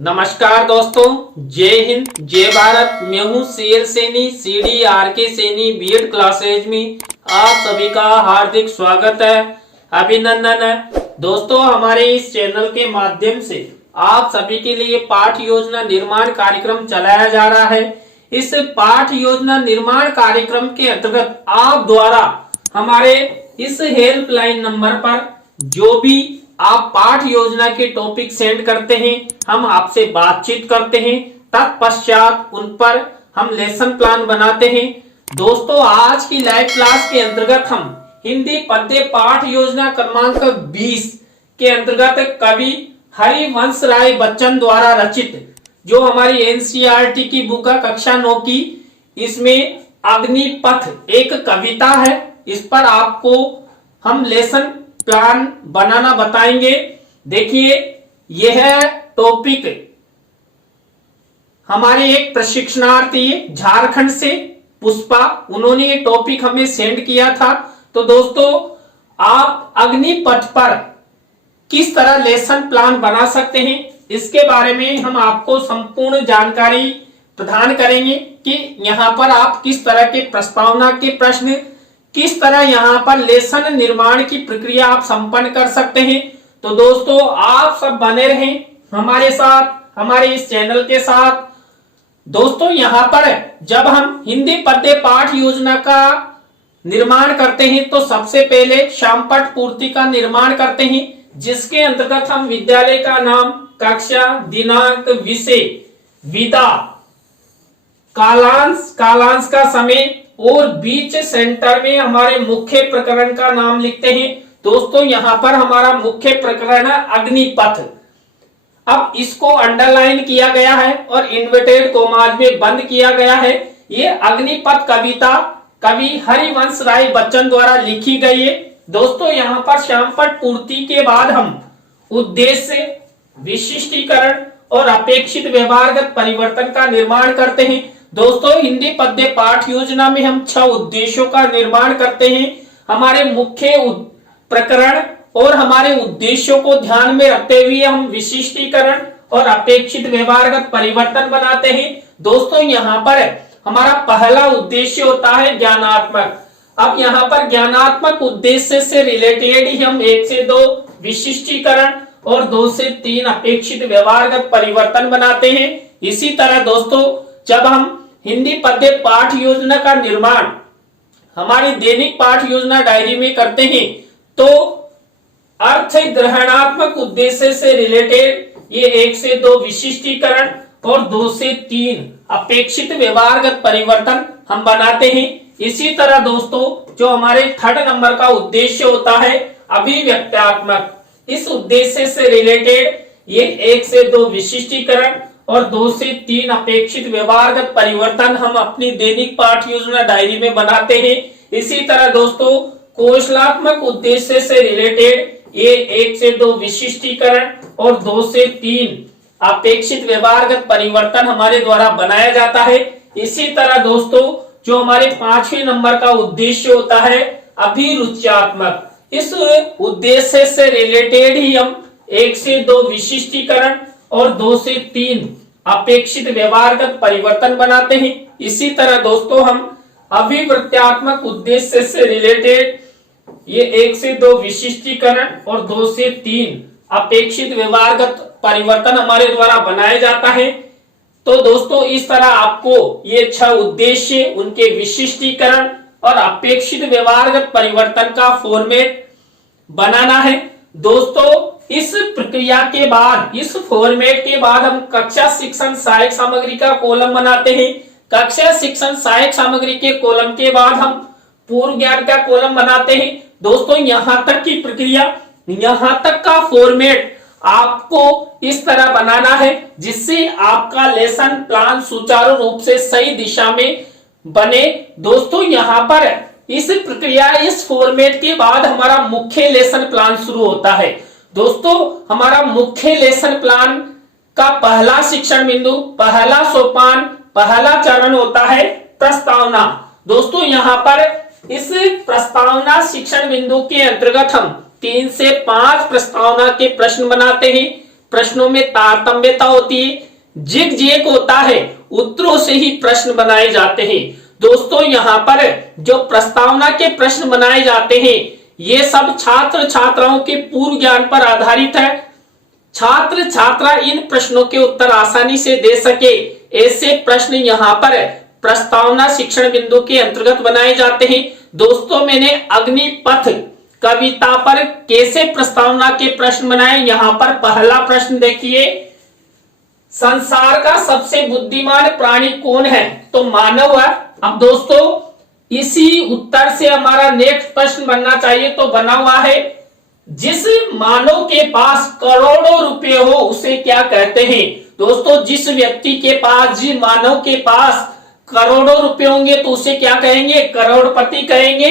नमस्कार दोस्तों, जय हिंद जय भारत। मैं हूँ CL Saini, CDRK Saini B Ed classes में आप सभी का हार्दिक स्वागत है, अभिनंदन है। दोस्तों, हमारे इस चैनल के माध्यम से आप सभी के लिए पाठ योजना निर्माण कार्यक्रम चलाया जा रहा है। इस पाठ योजना निर्माण कार्यक्रम के अंतर्गत आप द्वारा हमारे इस हेल्पलाइन नंबर पर जो भी आप पाठ योजना के टॉपिक सेंड करते हैं, हम आपसे बातचीत करते हैं। तत्पश्चात उन पर हम लेसन प्लान बनाते हैं। दोस्तों, आज की लाइव क्लास के अंतर्गत हम हिंदी पद्य पाठ योजना क्रमांक 20 के अंतर्गत कवि हरिवंश राय बच्चन द्वारा रचित जो हमारी NCERT की बुक है कक्षा 9 की, इसमें अग्निपथ एक कविता है। इस पर आपको हम लेसन प्लान बनाना बताएंगे। देखिए, यह टॉपिक हमारे एक प्रशिक्षणार्थी झारखंड से पुष्पा, उन्होंने ये टॉपिक हमें सेंड किया था। तो दोस्तों, आप अग्निपथ पर किस तरह लेसन प्लान बना सकते हैं, इसके बारे में हम आपको संपूर्ण जानकारी प्रदान करेंगे कि यहाँ पर आप किस तरह के प्रस्तावना के प्रश्न, किस तरह यहाँ पर लेसन निर्माण की प्रक्रिया आप संपन्न कर सकते हैं। तो दोस्तों, आप सब बने रहें हमारे साथ, हमारे इस चैनल के साथ। दोस्तों, यहाँ पर जब हम हिंदी पद्य पाठ योजना का निर्माण करते हैं तो सबसे पहले शामपट पूर्ति का निर्माण करते हैं, जिसके अंतर्गत हम विद्यालय का नाम, कक्षा, दिनांक, विषय, विधा, कालांश का समय और बीच सेंटर में हमारे मुख्य प्रकरण का नाम लिखते हैं। दोस्तों, यहाँ पर हमारा मुख्य प्रकरण है अग्निपथ। अब इसको अंडरलाइन किया गया है और इन्वर्टेड कॉमास में बंद किया गया है। ये अग्निपथ कविता कवि हरिवंश राय बच्चन द्वारा लिखी गई है। दोस्तों, यहाँ पर शामपट पूर्ति के बाद हम उद्देश्य, विशिष्टीकरण और अपेक्षित व्यवहारगत परिवर्तन का निर्माण करते हैं। दोस्तों, हिंदी पद्य पाठ योजना में हम 6 उद्देश्यों का निर्माण करते हैं। हमारे मुख्य प्रकरण और हमारे उद्देश्यों को ध्यान में रखते हुए हम विशिष्टीकरण और अपेक्षित व्यवहारगत परिवर्तन बनाते हैं। दोस्तों, यहाँ पर हमारा पहला उद्देश्य होता है ज्ञानात्मक। अब यहाँ पर ज्ञानात्मक उद्देश्य से रिलेटेड ही हम 1 से 2 विशिष्टीकरण और 2 से 3 अपेक्षित व्यवहारगत परिवर्तन बनाते हैं। इसी तरह दोस्तों, जब हम हिंदी पद्य पाठ योजना का निर्माण हमारी दैनिक पाठ योजना डायरी में करते हैं तो अर्थ ग्रहणात्मक उद्देश्य से रिलेटेड ये 1 से 2 विशिष्टीकरण और 2 से 3 अपेक्षित व्यवहारगत परिवर्तन हम बनाते हैं। इसी तरह दोस्तों, जो हमारे 3rd नंबर का उद्देश्य होता है अभिव्यक्त्यात्मक, इस उद्देश्य से रिलेटेड ये 1 से 2 विशिष्टीकरण और 2 से 3 अपेक्षित व्यवहारगत परिवर्तन हम अपनी दैनिक पाठ योजना डायरी में बनाते हैं। इसी तरह दोस्तों, कौशलात्मक उद्देश्य से रिलेटेड ये 1 से 2 विशिष्टीकरण और 2 से 3 अपेक्षित व्यवहारगत परिवर्तन हमारे द्वारा बनाया जाता है। इसी तरह दोस्तों, जो हमारे 5वें नंबर का उद्देश्य होता है अभिरुच्यात्मक, इस उद्देश्य से रिलेटेड ही हम 1 से 2 विशिष्टीकरण और 2 से 3 अपेक्षित व्यवहारगत परिवर्तन बनाते हैं। इसी तरह दोस्तों, हम अभिवृत्त्यात्मक उद्देश्य से रिलेटेड ये 1 से 2 विशिष्टीकरण और 2 से 3 अपेक्षित व्यवहारगत परिवर्तन हमारे द्वारा बनाया जाता है। तो दोस्तों, इस तरह आपको ये 6 उद्देश्य, उनके विशिष्टीकरण और अपेक्षित व्यवहारगत परिवर्तन का फॉर्मेट बनाना है। दोस्तों, इस प्रक्रिया के बाद, इस फॉर्मेट के बाद हम कक्षा शिक्षण सहायक सामग्री का कॉलम बनाते हैं। कक्षा शिक्षण सहायक सामग्री के कॉलम के बाद हम पूर्व ज्ञान का कॉलम बनाते हैं। दोस्तों, यहाँ तक की प्रक्रिया, यहाँ तक का फॉर्मेट आपको इस तरह बनाना है जिससे आपका लेसन प्लान सुचारू रूप से सही दिशा में बने। दोस्तों, यहाँ पर इस प्रक्रिया, इस फॉर्मेट के बाद हमारा मुख्य लेसन प्लान शुरू होता है। दोस्तों, हमारा मुख्य लेसन प्लान का पहला शिक्षण बिंदु, पहला सोपान, पहला चरण होता है प्रस्तावना। दोस्तों, यहाँ पर इस प्रस्तावना शिक्षण बिंदु के अंतर्गत हम 3 से 5 प्रस्तावना के प्रश्न बनाते हैं। प्रश्नों में तारतम्यता होती है, जिग जैग होता है, उत्तरों से ही प्रश्न बनाए जाते हैं। दोस्तों यहाँ पर जो प्रस्तावना के प्रश्न बनाए जाते हैं ये सब छात्र छात्राओं के पूर्व ज्ञान पर आधारित है। छात्र छात्रा इन प्रश्नों के उत्तर आसानी से दे सके ऐसे प्रश्न यहाँ पर प्रस्तावना शिक्षण बिंदु के अंतर्गत बनाए जाते हैं। दोस्तों मैंने अग्निपथ कविता पर कैसे प्रस्तावना के प्रश्न बनाए, यहाँ पर पहला प्रश्न देखिए, संसार का सबसे बुद्धिमान प्राणी कौन है? तो मानव है। अब दोस्तों इसी उत्तर से हमारा नेक्स्ट प्रश्न बनना चाहिए, तो बना हुआ है, जिस मानव के पास करोड़ों रुपए हो उसे क्या कहते हैं? दोस्तों जिस व्यक्ति के पास, जिस मानव के पास करोड़ों रुपए होंगे तो उसे क्या कहेंगे? करोड़पति कहेंगे।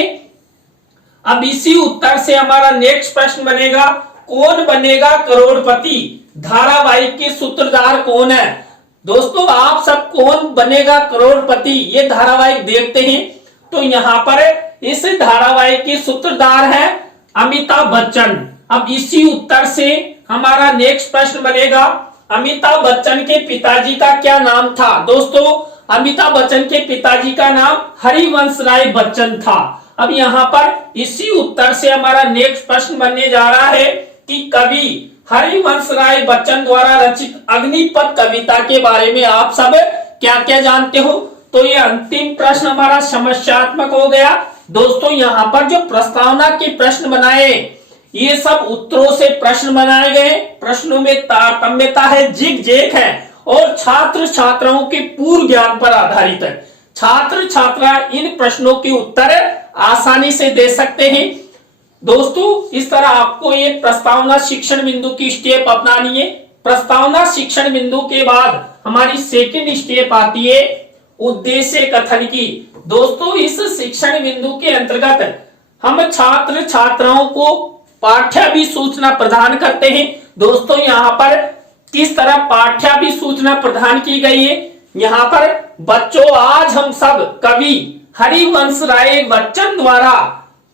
अब इसी उत्तर से हमारा नेक्स्ट प्रश्न बनेगा, कौन बनेगा करोड़पति? धारावाहिक के सूत्रधार कौन है? दोस्तों आप सब कौन बनेगा करोड़पति ये धारावाहिक देखते हैं, तो यहाँ पर इस धारावाहिक के सूत्रधार है अमिताभ बच्चन। अब इसी उत्तर से हमारा नेक्स्ट प्रश्न बनेगा, अमिताभ बच्चन के पिताजी का क्या नाम था? दोस्तों अमिताभ बच्चन के पिताजी का नाम हरिवंश राय बच्चन था। अब यहाँ पर इसी उत्तर से हमारा नेक्स्ट प्रश्न बनने जा रहा है कि कवि हरिवंश राय बच्चन द्वारा रचित अग्निपथ कविता के बारे में आप सब क्या क्या जानते हो? तो ये अंतिम प्रश्न हमारा समस्यात्मक हो गया। दोस्तों यहाँ पर जो प्रस्तावना के प्रश्न बनाए ये सब उत्तरों से प्रश्न बनाए गए, प्रश्नों में तारतम्यता है, जिग जैग है और छात्र छात्राओं के पूर्व ज्ञान पर आधारित है। छात्र छात्रा इन प्रश्नों के उत्तर आसानी से दे सकते हैं। दोस्तों इस तरह आपको ये प्रस्तावना शिक्षण बिंदु की स्टेप अपनानी है। प्रस्तावना शिक्षण बिंदु के बाद हमारी सेकंड स्टेप आती है उद्देश्य कथन की। दोस्तों इस शिक्षण बिंदु के अंतर्गत हम छात्र छात्राओं को पाठ्याभिसूचना प्रदान करते हैं। दोस्तों यहाँ पर किस तरह पाठ्याभिसूचना प्रदान की गई है? यहाँ पर बच्चों आज हम सब कवि हरिवंश राय बच्चन द्वारा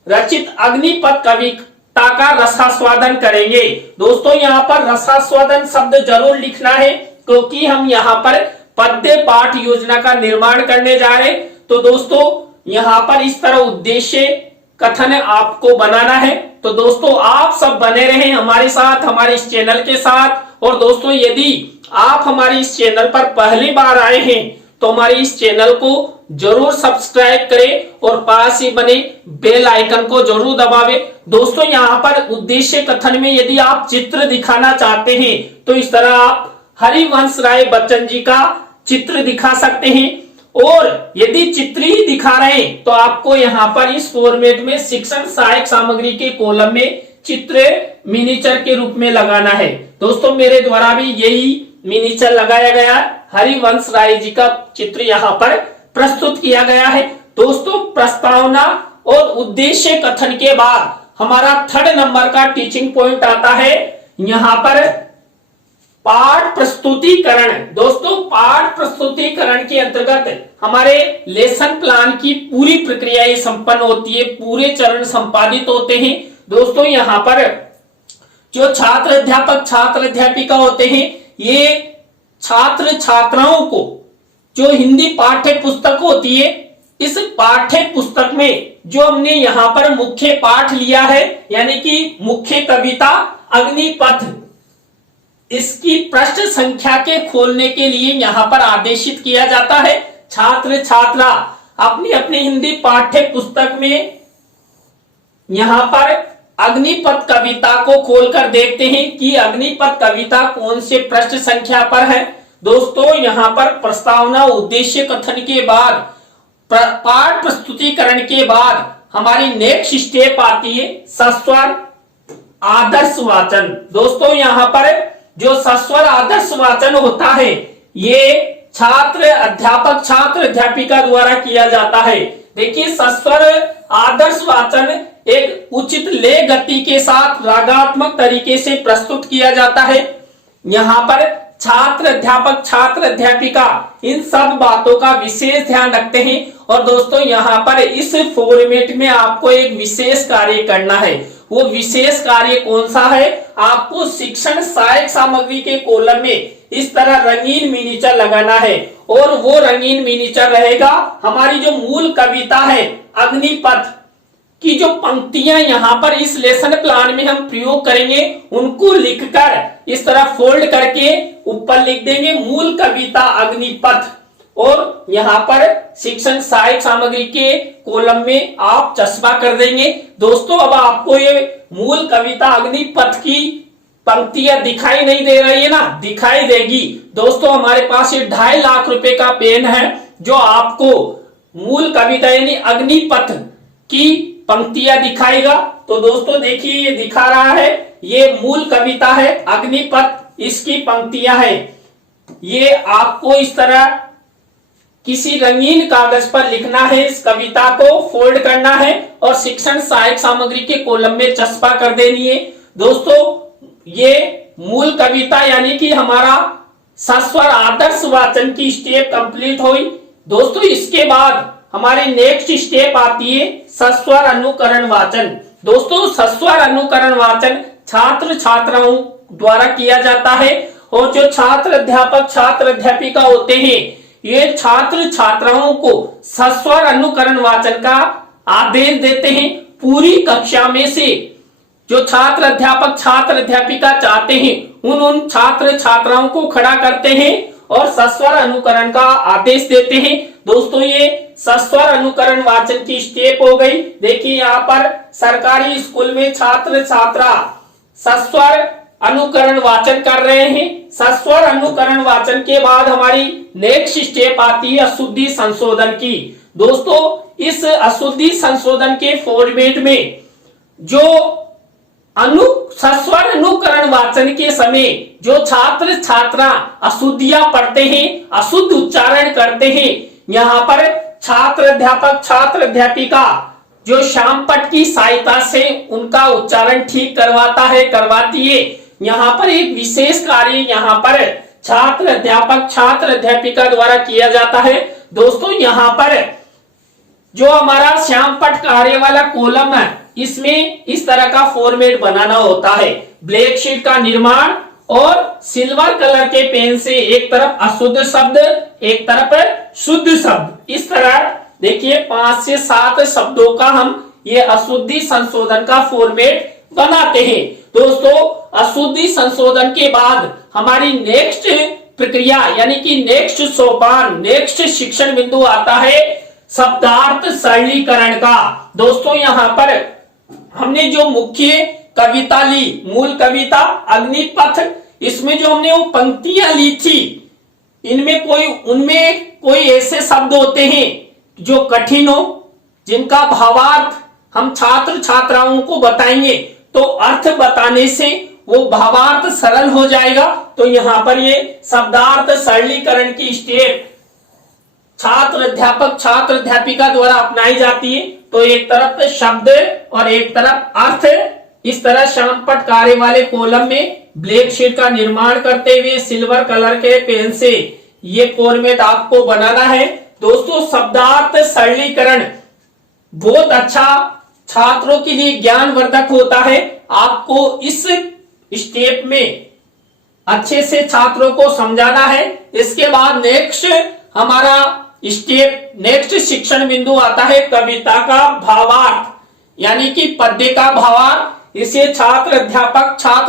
रचित अग्निपथ कविता का रसास्वादन करेंगे। दोस्तों यहाँ पर रसास्वादन शब्द जरूर लिखना है क्योंकि हम यहाँ पर पद्य पाठ योजना का निर्माण करने जा रहे हैं। तो दोस्तों यहाँ पर इस तरह उद्देश्य कथन आपको बनाना है। तो दोस्तों आप सब बने रहें हमारे साथ, हमारे इस चैनल के साथ। और दोस्तों यदि आप हमारे इस चैनल पर पहली बार आए हैं तो हमारे इस चैनल को जरूर सब्सक्राइब करें और पास ही बने बेल आइकन को जरूर दबावें। दोस्तों यहाँ पर उद्देश्य कथन में यदि आप चित्र दिखाना चाहते हैं तो इस तरह आप हरिवंश राय बच्चन जी का चित्र दिखा सकते हैं। और यदि चित्र ही दिखा रहे हैं तो आपको यहाँ पर इस फॉर्मेट में शिक्षण सहायक सामग्री के कॉलम में चित्र मिनीचर के रूप में लगाना है। दोस्तों मेरे द्वारा भी यही मिनीचर लगाया गया, हरिवंश राय जी का चित्र यहाँ पर प्रस्तुत किया गया है। दोस्तों प्रस्तावना और उद्देश्य कथन के बाद हमारा थर्ड नंबर का टीचिंग पॉइंट आता है यहाँ पर पाठ प्रस्तुतिकरण। दोस्तों पाठ प्रस्तुतिकरण के अंतर्गत हमारे लेसन प्लान की पूरी प्रक्रिया संपन्न होती है, पूरे चरण संपादित होते हैं। दोस्तों यहाँ पर जो छात्र अध्यापक छात्र अध्यापिका होते हैं ये छात्र छात्राओं को जो हिंदी पाठ्य पुस्तक होती है इस पाठ्य पुस्तक में जो हमने यहाँ पर मुख्य पाठ लिया है यानी कि मुख्य कविता अग्निपथ, इसकी पृष्ठ संख्या के खोलने के लिए यहाँ पर आदेशित किया जाता है। छात्र छात्रा अपनी अपनी हिंदी पाठ्य पुस्तक में यहाँ पर अग्निपथ कविता को खोलकर देखते हैं कि अग्निपथ कविता कौन से पृष्ठ संख्या पर है। दोस्तों यहाँ पर प्रस्तावना उद्देश्य कथन के बाद पाठ प्रस्तुतिकरण के बाद हमारी नेक्स्ट स्टेप आती है सस्वर आदर्श वाचन। दोस्तों यहाँ पर जो सस्वर आदर्श वाचन होता है ये छात्र अध्यापक छात्र अध्यापिका द्वारा किया जाता है। देखिए सस्वर आदर्श वाचन एक उचित लय गति के साथ रागात्मक तरीके से प्रस्तुत किया जाता है। यहाँ पर छात्र अध्यापक छात्र अध्यापिका इन सब बातों का विशेष ध्यान रखते हैं। और दोस्तों यहाँ पर इस फॉर्मेट में आपको एक विशेष कार्य करना है वो विशेष कार्य कौन सा है, आपको शिक्षण सहायक सामग्री के कॉलम में इस तरह रंगीन मिनीचर लगाना है। और वो रंगीन मिनीचर रहेगा हमारी जो मूल कविता है अग्निपथ की जो पंक्तियां यहाँ पर इस लेसन प्लान में हम प्रयोग करेंगे उनको लिखकर इस तरह फोल्ड करके ऊपर लिख देंगे मूल कविता अग्निपथ, और यहाँ पर शिक्षण सहायक सामग्री के कॉलम में आप चस्पा कर देंगे। दोस्तों अब आपको ये मूल कविता अग्निपथ की पंक्तियां दिखाई नहीं दे रही है ना, दिखाई देगी। दोस्तों हमारे पास ये 2.5 लाख रुपए का पेन है जो आपको मूल कविता यानी अग्निपथ की पंक्तियां दिखाएगा। तो दोस्तों देखिए ये दिखा रहा है, ये मूल कविता है अग्निपथ, इसकी पंक्तियां हैं। ये आपको इस तरह किसी रंगीन कागज पर लिखना है, इस कविता को फोल्ड करना है और शिक्षण सहायक सामग्री के कॉलम में चस्पा कर देनी है। दोस्तों ये मूल कविता यानी कि हमारा सस्वर आदर्श वाचन की स्टेप कंप्लीट हुई। दोस्तों इसके बाद हमारी नेक्स्ट स्टेप आती है सस्वर अनुकरण वाचन। दोस्तों सस्वर अनुकरण वाचन छात्र छात्राओं द्वारा किया जाता है और जो छात्र अध्यापक छात्र अध्यापिका होते हैं ये छात्र छात्राओं को सस्वर अनुकरण वाचन का आदेश देते हैं। पूरी कक्षा में से जो छात्र अध्यापक छात्र अध्यापिका चाहते हैं उन छात्र छात्राओं को खड़ा करते हैं और सस्वर अनुकरण का आदेश देते हैं। दोस्तों ये सस्वर अनुकरण वाचन की स्टेप हो गई। देखिए यहाँ पर सरकारी स्कूल में छात्र छात्रा सस्वर अनुकरण वाचन कर रहे हैं। सस्वर अनुकरण वाचन के बाद हमारी नेक्स्ट स्टेप आती है अशुद्धि संशोधन की। दोस्तों इस अशुद्धि संशोधन के फॉर्मेट में जो सस्वर अनुकरण वाचन के समय जो छात्र छात्रा अशुद्धियां पढ़ते हैं अशुद्ध उच्चारण करते हैं, यहाँ पर छात्र अध्यापक छात्र अध्यापिका जो श्यामपट्ट की सहायता से उनका उच्चारण ठीक करवाता है करवाती है। यहाँ पर एक विशेष कार्य यहाँ पर छात्र अध्यापक छात्र अध्यापिका द्वारा किया जाता है। दोस्तों यहाँ पर जो हमारा श्यामपट्ट कार्य वाला कॉलम है इसमें इस तरह का फॉर्मेट बनाना होता है। ब्लैक शीट का निर्माण और सिल्वर कलर के पेन से एक तरफ अशुद्ध शब्द एक तरफ शुद्ध शब्द, इस तरह देखिए 5 से 7 शब्दों का हम ये अशुद्धि संशोधन का फॉर्मेट बनाते हैं। दोस्तों अशुद्धि संशोधन के बाद हमारी नेक्स्ट प्रक्रिया यानी कि नेक्स्ट सोपान नेक्स्ट शिक्षण बिंदु आता है शब्दार्थ सरलीकरण का। दोस्तों यहाँ पर हमने जो मुख्य कविता ली मूल कविता अग्निपथ, इसमें जो हमने वो पंक्तियां ली थी उनमें कोई ऐसे शब्द होते हैं जो कठिन हो जिनका भावार्थ हम छात्र छात्राओं को बताएंगे तो अर्थ बताने से वो भावार्थ सरल हो जाएगा। तो यहाँ पर ये शब्दार्थ सरलीकरण की स्टेप छात्र अध्यापक छात्र अध्यापिका द्वारा अपनाई जाती है। तो एक तरफ शब्द और एक तरफ अर्थ, इस तरह श्यामपट्ट कार्य वाले कॉलम में ब्लैक शीट का निर्माण करते हुए सिल्वर कलर के पेन से ये फॉर्मेट आपको बनाना है। दोस्तों शब्दार्थ सरलीकरण बहुत अच्छा छात्रों के लिए ज्ञानवर्धक होता है। आपको इस स्टेप में अच्छे से छात्रों को समझाना है। इसके बाद नेक्स्ट हमारा स्टेप नेक्स्ट शिक्षण बिंदु आता है कविता का भावार्थ यानी कि पद्य का भावार्थ। इसे छात्र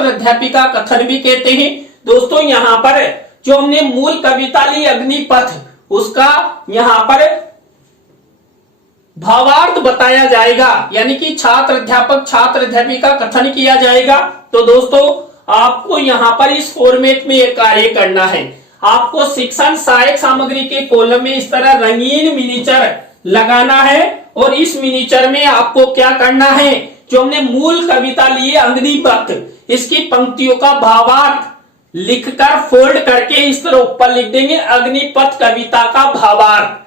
अध्यापिका कथन भी कहते हैं। दोस्तों यहाँ पर जो हमने मूल कविता ली अग्निपथ उसका यहाँ पर भावार्थ बताया जाएगा यानी कि छात्र अध्यापिका कथन किया जाएगा। तो दोस्तों आपको यहाँ पर इस फॉर्मेट में एक कार्य करना है। आपको शिक्षण सहायक सामग्री के कॉलम में इस तरह रंगीन मिनीचर लगाना है और इस मिनीचर में आपको क्या करना है, जो हमने मूल कविता ली है अग्निपथ इसकी पंक्तियों का भावार्थ लिखकर फोल्ड करके इस तरह ऊपर लिख देंगे अग्निपथ कविता का भावार्थ।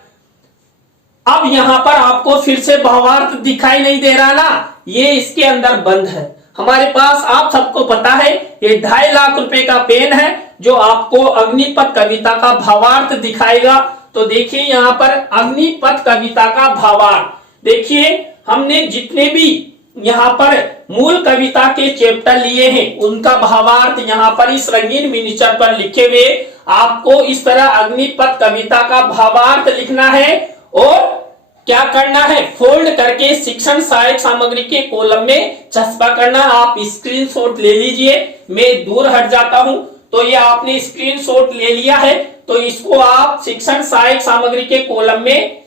अब यहाँ पर आपको फिर से भावार्थ दिखाई नहीं दे रहा ना, ये इसके अंदर बंद है। हमारे पास आप सबको पता है ये 2.5 लाख रुपए का पेन है जो आपको अग्निपथ कविता का भावार्थ दिखाएगा। तो देखिए यहाँ पर अग्निपथ कविता का भावार्थ, देखिए हमने जितने भी यहाँ पर मूल कविता के चैप्टर लिए हैं, उनका भावार्थ यहाँ पर इस रंगीन मिनिएचर पर लिखे हुए आपको इस तरह अग्निपथ कविता का भावार्थ लिखना है और क्या करना है, फोल्ड करके शिक्षण सहायक सामग्री के कॉलम में चस्पा करना। आप स्क्रीनशॉट ले लीजिए, मैं दूर हट जाता हूं। तो ये आपने स्क्रीनशॉट ले लिया है, तो इसको आप शिक्षण सहायक सामग्री के कॉलम में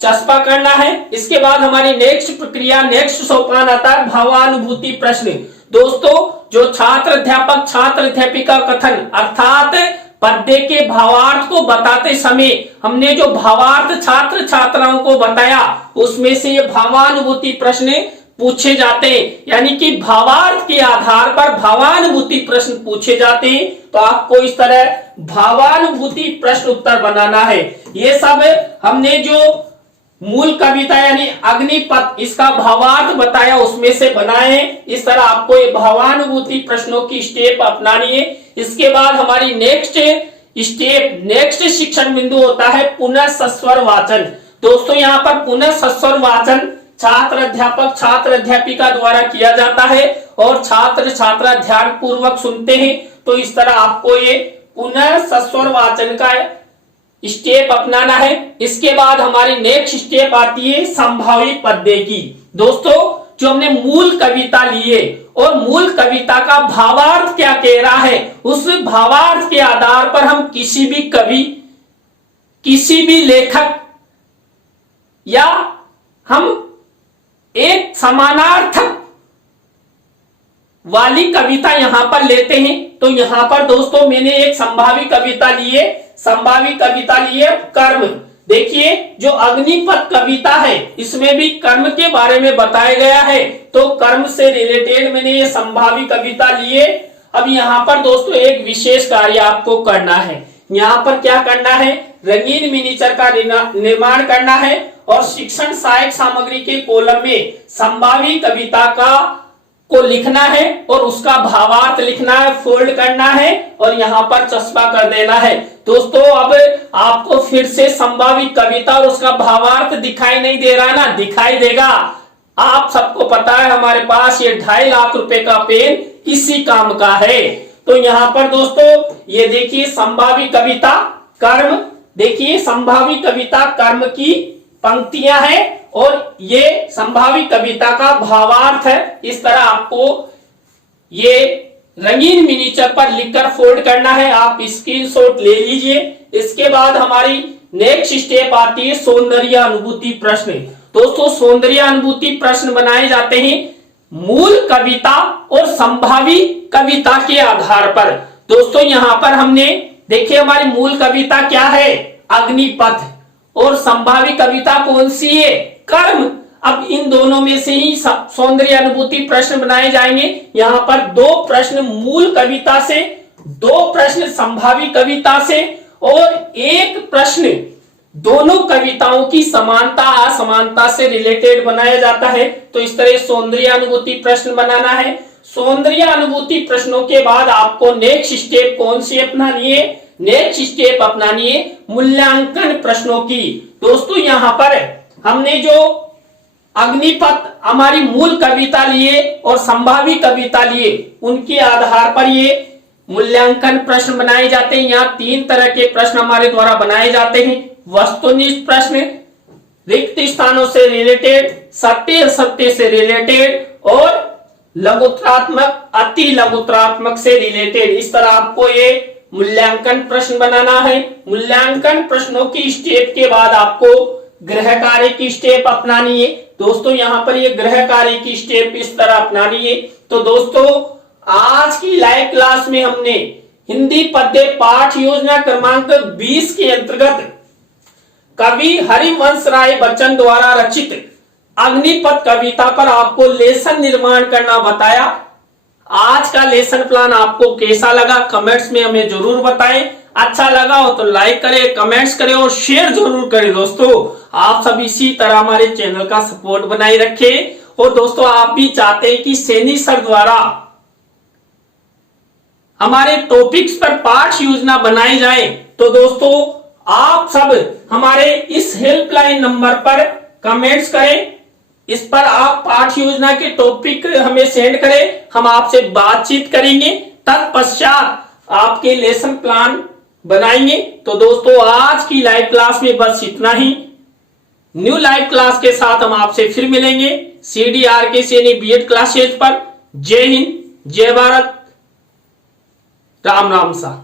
चस्पा करना है। इसके बाद हमारी नेक्स्ट प्रक्रिया, नेक्स्ट सोपान आता है भावानुभूति प्रश्न। दोस्तों, जो छात्र अध्यापक छात्र अध्यापिका कथन अर्थात पद्य के भावार्थ को बताते समय हमने जो भावार्थ छात्र छात्राओं को बताया, उसमें से ये भावानुभूति प्रश्न पूछे जाते हैं, यानी कि भावार्थ के आधार पर भावानुभूति प्रश्न पूछे जाते हैं। तो आपको इस तरह भावानुभूति प्रश्न उत्तर बनाना है। ये सब हमने जो मूल कविता यानी अग्निपथ इसका भावार्थ बताया उसमें से बनाए हैं। इस तरह आपको ये भावानुभूति प्रश्नों की स्टेप अपनानी है। इसके बाद हमारी नेक्स्ट स्टेप, नेक्स्ट शिक्षण बिंदु होता है पुनः सस्वर वाचन। दोस्तों, यहाँ पर पुनः सस्वर वाचन छात्र अध्यापक छात्र अध्यापिका द्वारा किया जाता है और छात्र छात्रा ध्यान पूर्वक सुनते हैं। तो इस तरह आपको ये पुनः सस्वर वाचन का स्टेप अपनाना है। इसके बाद हमारी नेक्स्ट स्टेप आती है संभावी पद्य की। दोस्तों, जो हमने मूल कविता लिए और मूल कविता का भावार्थ क्या कह रहा है, उस भावार्थ के आधार पर हम किसी भी कवि, किसी भी लेखक या हम एक समानार्थक वाली कविता यहां पर लेते हैं। तो यहां पर दोस्तों मैंने एक संभावी कविता ली है, संभावी कविता ली है कर्म। देखिए, जो अग्निपथ कविता है इसमें भी कर्म के बारे में बताया गया है, तो कर्म से रिलेटेड मैंने ये संभावी कविता ली है। अब यहाँ पर दोस्तों एक विशेष कार्य आपको करना है। यहाँ पर क्या करना है, रंगीन मिनिएचर का निर्माण करना है और शिक्षण सहायक सामग्री के कॉलम में संभावी कविता को लिखना है और उसका भावार्थ लिखना है, फोल्ड करना है और यहाँ पर चस्पा कर देना है। दोस्तों, अब आपको फिर से संभावी कविता और उसका भावार्थ दिखाई नहीं दे रहा ना, दिखाई देगा। आप सबको पता है हमारे पास ये 2.5 लाख रुपए का पेन इसी काम का है। तो यहाँ पर दोस्तों ये देखिए संभावी कविता कर्म, देखिए संभावी कविता कर्म की पंक्तियां हैं और ये संभावी कविता का भावार्थ है। इस तरह आपको ये रंगीन मिनिएचर पर लिखकर फोल्ड करना है। आप स्क्रीनशॉट ले लीजिए। इसके बाद हमारी नेक्स्ट स्टेप आती है सौंदर्य अनुभूति प्रश्न। दोस्तों, सौंदर्य अनुभूति प्रश्न बनाए जाते हैं मूल कविता और संभावी कविता के आधार पर। दोस्तों, यहाँ पर हमने देखिए हमारी मूल कविता क्या है, अग्निपथ, और संभावी कविता कौन सी है, कर्म। अब इन दोनों में से ही सौंदर्य अनुभूति प्रश्न बनाए जाएंगे। यहाँ पर 2 प्रश्न मूल कविता से, 2 प्रश्न संभावी कविता से और 1 प्रश्न दोनों कविताओं की समानता असमानता से रिलेटेड बनाया जाता है। तो इस तरह सौंदर्य अनुभूति प्रश्न बनाना है। सौंदर्य अनुभूति प्रश्नों के बाद आपको नेक्स्ट स्टेप कौन सी अपनानी है, नेक्स्ट स्टेप अपनानी है मूल्यांकन प्रश्नों की। दोस्तों, यहाँ पर हमने जो अग्निपथ हमारी मूल कविता लिए और संभावी कविता लिए, उनके आधार पर ये मूल्यांकन प्रश्न बनाए जाते हैं। यहाँ 3 तरह के प्रश्न हमारे द्वारा बनाए जाते हैं, वस्तुनिष्ठ प्रश्न, रिक्त स्थानों से रिलेटेड, सत्य असत्य से रिलेटेड और लघुत्रात्मक अति लघुत्रात्मक से रिलेटेड। इस तरह आपको ये मूल्यांकन प्रश्न बनाना है। मूल्यांकन प्रश्नों की स्टेप के बाद आपको गृह कार्य की स्टेप अपनानी है। दोस्तों, यहाँ पर ये गृह कार्य की स्टेप इस तरह अपनानी है। तो दोस्तों, आज की लाइव क्लास में हमने हिंदी पद्य पाठ योजना क्रमांक 20 के अंतर्गत कवि हरिवंश राय बच्चन द्वारा रचित अग्निपथ कविता पर आपको लेसन निर्माण करना बताया। आज का लेसन प्लान आपको कैसा लगा कमेंट्स में हमें जरूर बताएं। अच्छा लगा हो तो लाइक करें, कमेंट्स करें और शेयर जरूर करें। दोस्तों, आप सब इसी तरह हमारे चैनल का सपोर्ट बनाए रखें। और दोस्तों, आप भी चाहते हैं कि सैनी सर द्वारा हमारे टॉपिक्स पर पाठ योजना बनाई जाए, तो दोस्तों आप सब हमारे इस हेल्पलाइन नंबर पर कमेंट्स करें, इस पर आप पाठ योजना के टॉपिक हमें सेंड करें, हम आपसे बातचीत करेंगे, तत्पश्चात आपके लेसन प्लान बनाएंगे। तो दोस्तों आज की लाइव क्लास में बस इतना ही। न्यू लाइव क्लास के साथ हम आपसे फिर मिलेंगे CDRK सैनी बीएड क्लासेज पर। जय हिंद, जय भारत, राम राम सा।